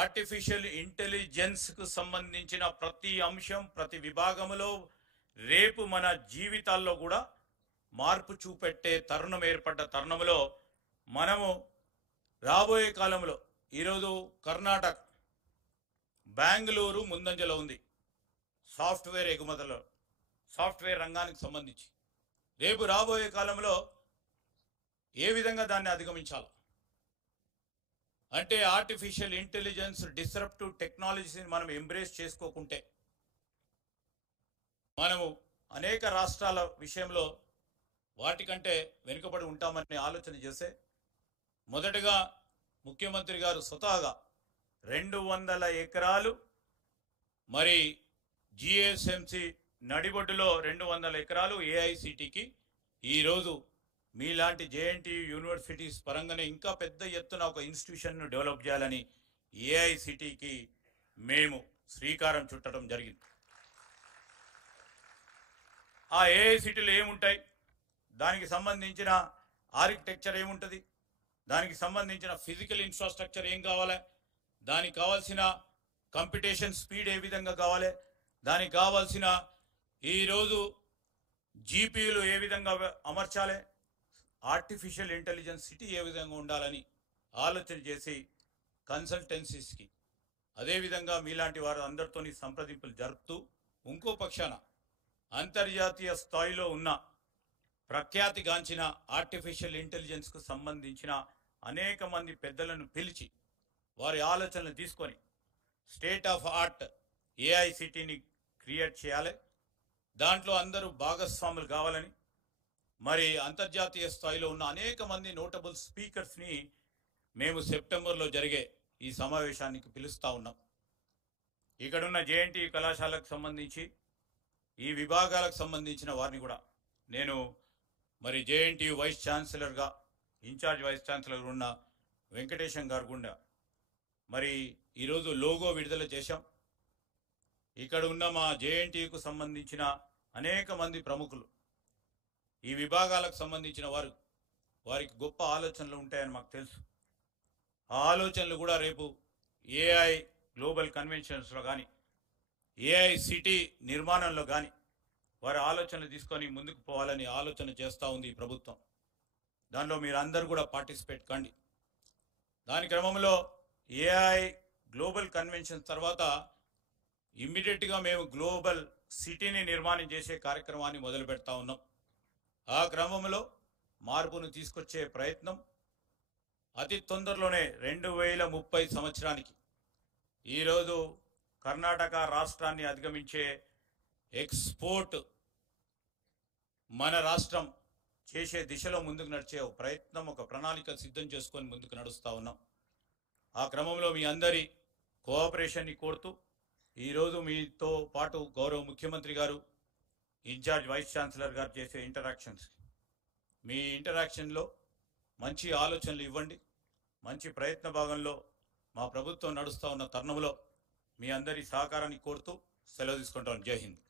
Artificial intelligence కు సంబంధించిన ప్రతి అంశం ప్రతి విభాగంలో రేపు మన జీవితాల్లో కూడా మార్పు చూపెట్టే తరుణం ఏర్పడ్డ తరుణంలో మనము రాబోయే కాలంలో ఈరోజు కర్ణాటక బెంగళూరు ముందంజలో ఉంది సాఫ్ట్వేర్ ఎగుమతుల్లో సాఫ్ట్వేర్ రంగానికి సంబంధించి రేపు రాబోయే కాలంలో ఏ విధంగా దాన్ని అధిగమించాలి అంటే ఆర్టిఫిషియల్ ఇంటెలిజెన్స్ డిస్రప్టివ్ టెక్నాలజీని మనం ఎంబ్రేస్ చేసుకోకుంటే మనము అనేక రాష్ట్రాల విషయంలో వాటికంటే వెనుకబడి ఉంటామని ఆలోచన చేస్తే మొదటగా ముఖ్యమంత్రి గారు స్వతహాగా 200 ఎకరాలు మరి జిఎస్ఎంసి నడిబొడ్డులో 200 ఎకరాలు ఏఐసిటికి ఈరోజు మీలాంటి జేఎన్టీయూ యూనివర్సిటీస్ పరంగానే ఇంకా పెద్ద ఎత్తున ఒక ఇన్స్టిట్యూషన్ను డెవలప్ చేయాలని ఏఐసిటికి మేము శ్రీకారం చుట్టడం జరిగింది. ఆ ఏఐసిటీలు ఏముంటాయి, దానికి సంబంధించిన ఆర్కిటెక్చర్ ఏముంటుంది, దానికి సంబంధించిన ఫిజికల్ ఇన్ఫ్రాస్ట్రక్చర్ ఏం కావాలి, దానికి కావాల్సిన కంప్యూటేషన్ స్పీడ్ ఏ విధంగా కావాలి, దానికి కావాల్సిన ఈరోజు జీపీయూలు ఏ విధంగా అమర్చాలి, ఆర్టిఫిషియల్ ఇంటెలిజెన్స్ సిటీ ఏ విధంగా ఉండాలని ఆలోచన చేసి కన్సల్టెన్సీస్కి అదేవిధంగా మీలాంటి వారు అందరితో సంప్రదింపులు జరుపుతూ ఇంకో పక్షాన అంతర్జాతీయ స్థాయిలో ఉన్న ప్రఖ్యాతిగాంచిన ఆర్టిఫిషియల్ ఇంటెలిజెన్స్కు సంబంధించిన అనేక మంది పెద్దలను పిలిచి వారి ఆలోచనలు తీసుకొని స్టేట్ ఆఫ్ ఆర్ట్ ఏఐసిటీని క్రియేట్ చేయాలి, దాంట్లో అందరూ భాగస్వాములు కావాలని మరి అంతర్జాతీయ స్థాయిలో ఉన్న అనేక మంది నోటబుల్ స్పీకర్స్ని మేము సెప్టెంబర్లో జరిగే ఈ సమావేశానికి పిలుస్తూ ఉన్నాం. ఇక్కడున్న జేఎన్టీయూ కళాశాలకు సంబంధించి ఈ విభాగాలకు సంబంధించిన వారిని కూడా నేను మరి జేఎన్టీయూ వైస్ ఛాన్సలర్గా ఇన్ఛార్జ్ వైస్ ఛాన్సలర్ ఉన్న వెంకటేశం గారు గుండా మరి ఈరోజు లోగో విడుదల చేశాం. ఇక్కడ ఉన్న మా జేఎన్టీయూకు సంబంధించిన అనేక మంది ప్రముఖులు ఈ విభాగాలకు సంబంధించిన వారికి గొప్ప ఆలోచనలు ఉంటాయని మాకు తెలుసు. ఆ ఆలోచనలు కూడా రేపు ఏఐ గ్లోబల్ కన్వెన్షన్స్లో కానీ ఏఐ సిటీ నిర్మాణంలో కానీ వారి ఆలోచనలు తీసుకొని ముందుకు పోవాలని ఆలోచన చేస్తూ ఉంది ఈ ప్రభుత్వం. దానిలో మీరు అందరూ కూడా పార్టిసిపేట్ కండి. దాని క్రమంలో ఏఐ గ్లోబల్ కన్వెన్షన్స్ తర్వాత ఇమ్మీడియట్గా మేము గ్లోబల్ సిటీని నిర్మాణం చేసే కార్యక్రమాన్ని మొదలు పెడతా ఉన్నాం. ఆ క్రమంలో మార్పును తీసుకొచ్చే ప్రయత్నం అతి తొందరలోనే 2030 సంవత్సరానికి ఈరోజు కర్ణాటక రాష్ట్రాన్ని అధిగమించే ఎక్స్పోర్ట్ మన రాష్ట్రం చేసే దిశలో ముందుకు నడిచే ఒక ప్రయత్నం ఒక ప్రణాళిక సిద్ధం చేసుకొని ముందుకు నడుస్తూ ఉన్నాం. ఆ క్రమంలో మీ అందరి కోఆపరేషన్ని కోరుతూ ఈరోజు మీతో పాటు గౌరవ ముఖ్యమంత్రి గారు ఇన్ఛార్జ్ వైస్ ఛాన్సలర్ గారు చేసే ఇంటరాక్షన్స్ మీ ఇంటరాక్షన్లో మంచి ఆలోచనలు ఇవ్వండి. మంచి ప్రయత్న భాగంలో మా ప్రభుత్వం నడుస్తూ ఉన్న తరుణంలో మీ అందరి సహకారాన్ని కోరుతూ సెలవు తీసుకుంటాం. జై హింద్.